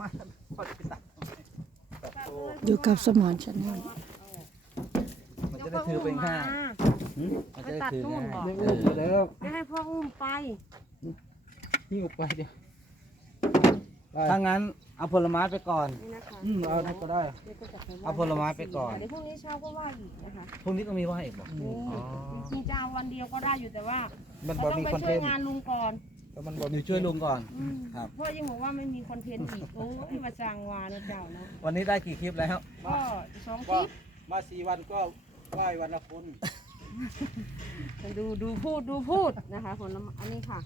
มาพอจะตัดตัดโตอยู่กับสมอนชาแนลมันจะได้ถือไปง่ายหืมมันจะได้ถือง่ายไปตัดนู่นเหรอไม่อุ้มไปแล้วจะให้พ่ออุ้มไปหิ้วไปเดี๋ยวถ้างั้นเอาผลไม้ไปก่อน นี่นะคะอืมเอาได้ก็ได้ เดี๋ยวก็จะไปไหว้เอาผลไม้ไปก่อน เดี๋ยวพรุ่งนี้เช้าก็ไหว่าอีกนะคะพรุ่งนี้ก็มีไหวอีกบอกนี่อ๋อจริงๆจะเอาวันเดียวก็ได้อยู่แต่ว่ามันเราบอต้องมีไปคอนเทช่วยนต์งานลุงก่อน ก็มันบอมีช่วยลุงก่อน อืมครับ พ่อยังบอกว่าไม่มีคอนเทนต์อีกโอ้ยมาจางวานะเจ้าเนาะวันนี้ได้กี่คลิปแล้วก็สองคลิปมาสี่วันก็ไหว้วันละคนดูดูพูดดูพูดนะคะผลไม้อันนี้ค่ะ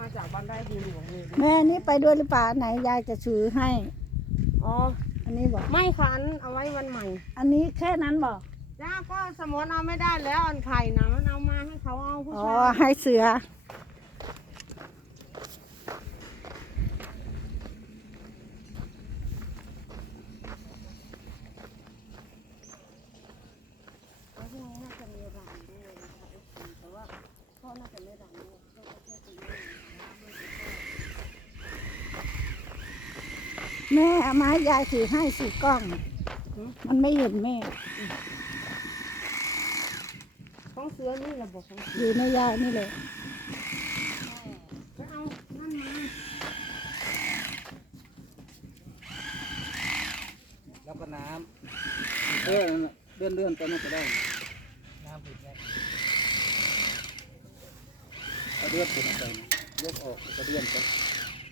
มาจากบ้านไร่ภูหลวงเลยแม่นี่ไปด้วยหรือเปล่าไหนยายจะซื้อให้ อ๋ออันนี้บอก ไม่ค่ะอันเอาไว้วันใหม่อันนี้แค่นั้นบอกจ้าก็สมอนเอาไม่ได้แล้วอันไข่นะมันเอามาให้เขาเอาผู้อ๋อชายให้เสือ แล้วพรุ่งนี้น่าจะมีรำด้วยนะคะเอฟซีแต่ว่าพ่อน่าจะไม่รำด้วยพ่อก็แค่ตีเล่นนะคะ แม่เอามาให้ยายถือให้สี่กล้อง มันไม่เห็นแม่ ของเสือนี่ระบบของเสืออยู่ในยายนี่เลยไปเอานั่นมาแล้วก็น้ำเออนั่นน่ะเลื่อนเลื่อนๆไปน่าจะได้ น้ำผิดแน่เอาเลื่อนผลไม้นะยกออกแล้วก็เลื่อนไป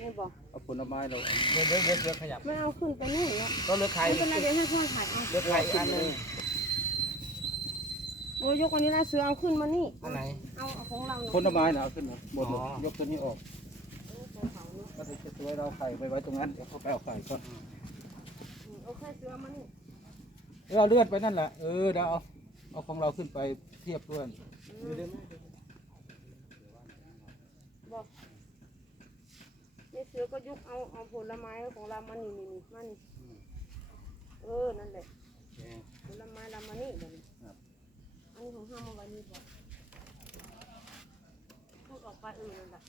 นี่บอกเอาผลไม้เราเลื่อนเลื่อนเลื่อนเลื่อนขยับไม่เอาขึ้นไปนู่นเนาะก็เลือกไข่ไม่เป็นไรเดี๋ยวให้พ่อถ่ายเอาเลือกไข่อันหนึงโอ้ยกอันนี้นะเสือเอาขึ้นมานี่ อันไหนเอาเอาของเราเนาะผลไม้นะเอาขึ้นมาหมดเลยอ๋อยกตัวนี้ออกของเขาเนาะก็เดี๋ยวจะตัวเราไข่ไปไว้ตรงนั้นเดี๋ยวเขาไปเอาไข่ก่อนอืมเอาแค่เสือมานี่เออเอาเลื่อนไปนั่นแหละเออเดี๋ยวเอาเอาของเราขึ้นไปเทียบด้วยอืมบอกนี่เสื อก็ยกเอาเอาผลไม้ของเรามานี่นี่นี่มานี่เออ นั่นแหละผลไม้เรามานี่เดี๋ยวนี้ครับอันนี้ของห้ามเอาไว้นี่ก่อนพูดออกไปเออนั่นแหละ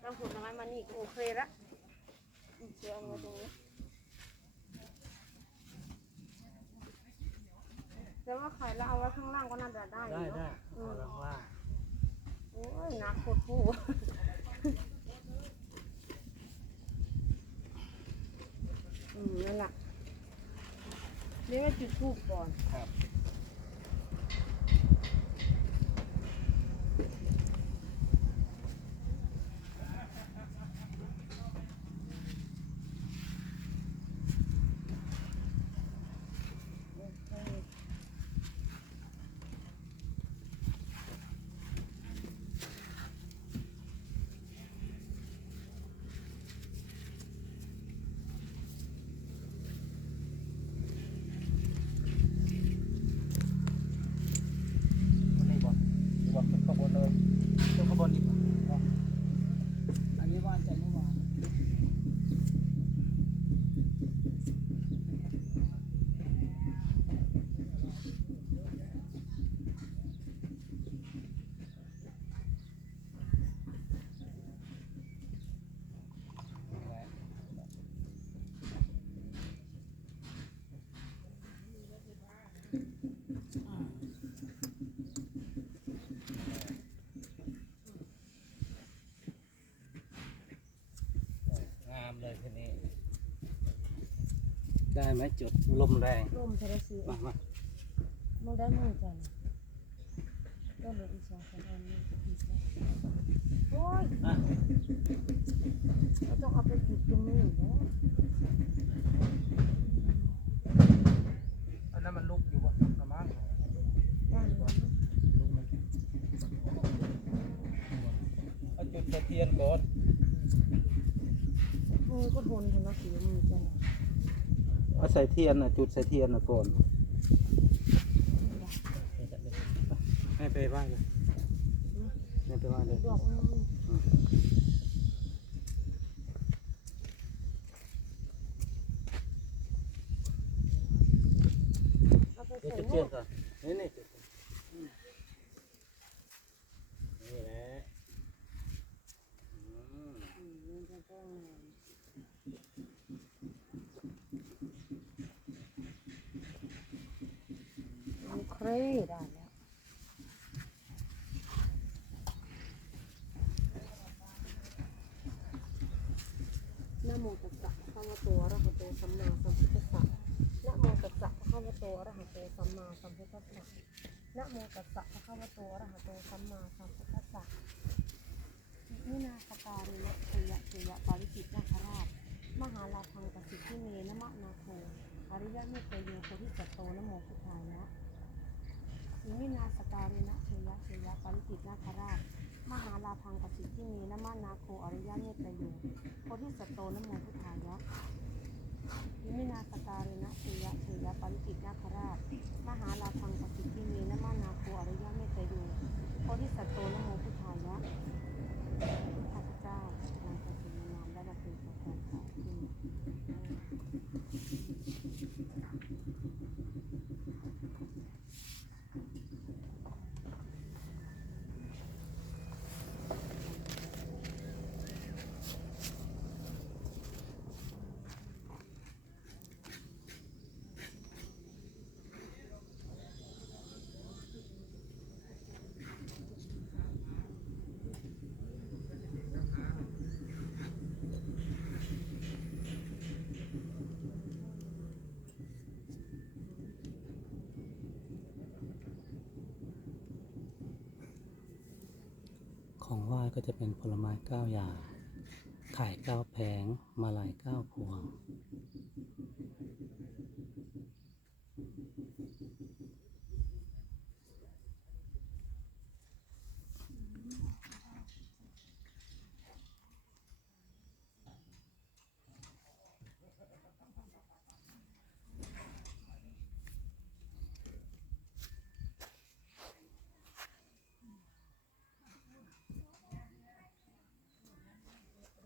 เราผลไม้มานี่ก็โอเคละอืมเสือเอาไว้ตรงนี้แต่ว่าไข่เราเอาไว้ข้างล่างก็น่าจะได้อยู่เนอะอืมโอ้ยหนักโคตรผู้ อืม นั่นแหละเดี๋ยวมาจุดทูบก่อนครับ นี่บอลบอลข้างบนเลยตัวข้างบนดีกว่าอันนี้ว่าจะไม่ว่าองามเลยทีนี้ ได้ไหมจุดลมแรงร่มจะได้ซื้อมามามองได้มือกันก็เหลืออีกสองสามอันนี้อีกแล้วโอ้ยอะเราต้องเอาไปจุดตรงนี้เนาะอันนั้นมันลุกอยู่วะประมาณได้เลยลุกไหมเอาจุดตะเทียนก่อนมือก็ทนคนละสีมือจัง เอาใส่เทียนนะจุดใส่เทียนนะก่อนให้ไปไหว้เลยให้ไปไหว้เลยดอกนึงเอาไปเดี๋ยวใส่จุดหเทีม้ยอนก่อนนี่นี่จุดอืมนี่แหละอืม อืมมันจะต้อง ได้แล้วนะโมตัสสะภะคะวะโตอะระหะโตสัมมาสัมพุทธัสสะนะโมตัสสะภะคะวะโตอะระหะโตสัมมาสัมพุทธัสสะนะโมตัสสะภะคะวะโตอะระหะโตสัมมาสัมพุทธัสสะอินาสการินะเทยะเทยะปาริจิตนาคราช มหาลาพังกสิทธิเมนะมะนาโคอริยะมตเตโยโพธิสัตโตนะโมพุทธายะอิ มินาสการินะเชยะเชยะปาริจิตนาคราช มหาลาพังกสิทธิเมนมานาโคอริยะเมตเตโยโพธิสัตโตนโมพุทธายะยิมินาสการินะเชยะเชยะปาริจิตนาคราช มหาลาพงปสิทธิเมนะมานาโคอริยะเมตตายูโพธิสัตโตนะโมพุทธายะข้าพเจ้นางกสินนามได้มาเป็นตัวแทนของที่ ของไหว้ก็จะเป็นผลไม้เก้าอย่าง ไข่เก้าแผง มาลายเก้าพวง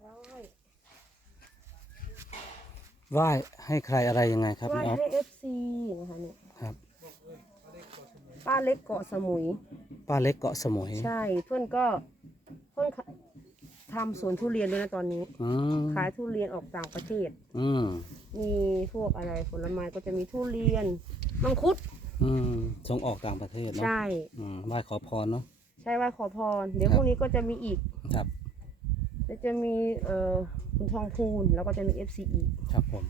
ร้อย ไหว้ให้ใครอะไรยังไงครับไหว้พี่ออฟให้เอฟซีนะคะเนี่ยครับ ป้าเล็กเกาะสมุย ป้าเล็กเกาะสมุยใช่เพื่อนก็เพื่อนทำสวนทุเรียนด้วยนะตอนนี้ อืมขายทุเรียนออกต่างประเทศ อืมมีพวกอะไรผลไม้ก็จะมีทุเรียน มังคุด อืมส่งออกต่างประเทศเนาะใช่ อืมไหว้ขอพรเนาะ ใช่ไหว่าขอพร เดี๋ยวครับ พรุ่งนี้ก็จะมีอีกครับ เดี๋ยวจะมีเอ่อ คุณทองพูนแล้วก็จะมี FC อีกครับผม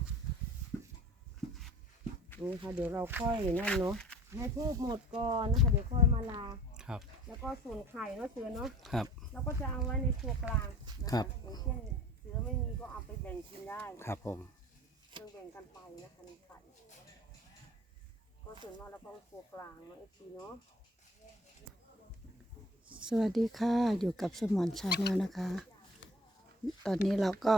นี่ค่ะเดี๋ยวเราค่อยนั่นเนาะให้ทูบหมดก่อนนะคะเดี๋ยวค่อยมาลาครับ แล้วก็ส่วนไข่เนาะเสือเนาะครับเราก็จะเอาไว้ในครัวกลางนะะครับอย่างเช่นเสือไม่มีก็เอาไปแบ่งกินได้ครับผมแบ่งกันไปนะคะในไข่ก็ส่วนมากเราก็เอาครัวกลางเนาะ FC เนาะสวัสดีค่ะ อยู่กับสมอนชาแนลนะคะ ตอนนี้เราก็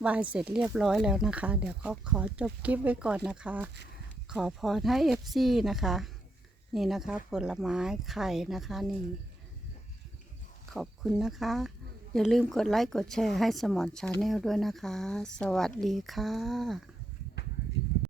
ไหว้เสร็จเรียบร้อยแล้วนะคะ เดี๋ยวก็ขอจบคลิปไว้ก่อนนะคะ ขอพรให้เอฟซีนะคะ นี่นะคะ ผลไม้ไข่นะคะนี่ ขอบคุณนะคะ อย่าลืมกดไลค์กดแชร์ให้สมอนชาแนลด้วยนะคะ สวัสดีค่ะ